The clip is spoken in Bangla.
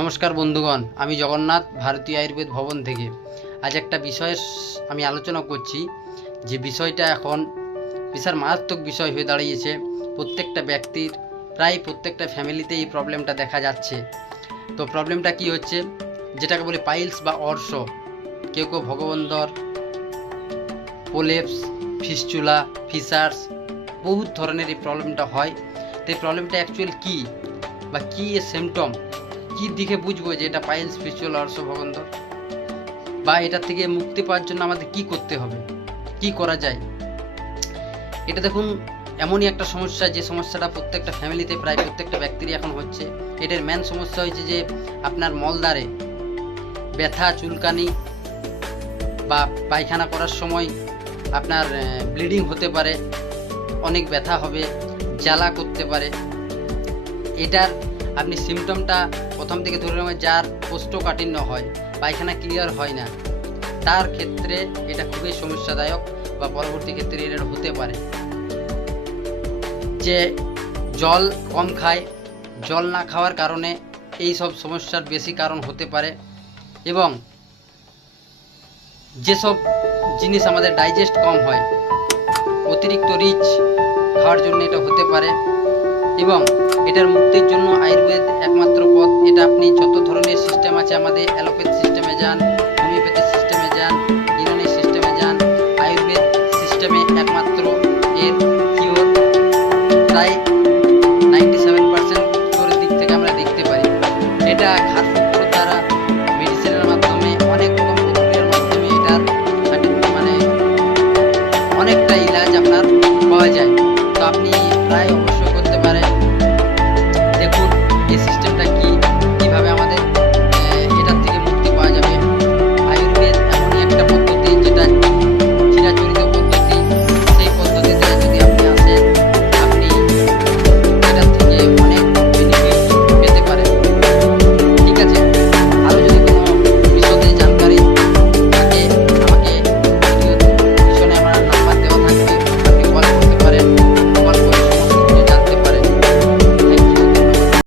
নমস্কার বন্ধুগণ, আমি জগন্নাথ ভারতীয় আয়ুর্বেদ ভবন থেকে আজ একটা বিষয়ের আমি আলোচনা করছি। যে বিষয়টা এখন বিশাল মারাত্মক বিষয় হয়ে দাঁড়িয়েছে। প্রত্যেকটা ব্যক্তির, প্রায় প্রত্যেকটা ফ্যামিলিতে এই প্রবলেমটা দেখা যাচ্ছে। তো প্রবলেমটা কি হচ্ছে, যেটাকে বলি পাইলস বা অর্শ, কেউ কেউ ভগবন্ধর, পোলেপস, ফিস্চুলা, ফিসার্স, বহুত ধরনের এই প্রবলেমটা হয়। তো এই প্রবলেমটা অ্যাকচুয়াল কী বা কী এর সিমটম, কী দিকে বুঝবো যে এটা পাইলস, ফিস্চুলা, অর্শ, ভগবন্ধর, বা এটা থেকে মুক্তি পাওয়ার জন্য আমাদের কি করতে হবে, কি করা যায়। এটা দেখুন, এমনই একটা সমস্যা যে সমস্যাটা প্রত্যেকটা ফ্যামিলিতে, প্রায় প্রত্যেকটা ব্যক্তিরই এখন হচ্ছে। এটার মেন সমস্যা হয়েছে যে আপনার মলদ্বারে ব্যথা, চুলকানি বা পায়খানা করার সময় আপনার ব্লিডিং হতে পারে, অনেক ব্যথা হবে, জ্বালা করতে পারে। এটার আপনি সিমটমটা প্রথম থেকে ধরে নেবেন, যার কোষ্ঠকাঠিন্য হয়, পায়খানা ক্লিয়ার হয় না, তার ক্ষেত্রে এটা খুবই সমস্যাদায়ক বা পরবর্তী ক্ষেত্রে এটা হতে পারে। যে জল কম খায়, জল না খাওয়ার কারণে এই সব সমস্যার বেশি কারণ হতে পারে। এবং যেসব জিনিস আমাদের ডাইজেস্ট কম হয়, অতিরিক্ত রিচ খাওয়ার জন্য এটা হতে পারে। এবং এটার মুক্তির জন্য আয়ুর্বেদ একমাত্র পথ। এটা আপনি যত ধরনের সিস্টেম আছে, আমাদের অ্যালোপ্যাথি সিস্টেমে যান, হোমিওপ্যাথি সিস্টেমে যান, ইউনানি সিস্টেমে যান, আয়ুর্বেদ সিস্টেমে একমাত্র এর কিওর প্রায় 97% কিওরের দিক থেকে আমরা দেখতে পারি। এটা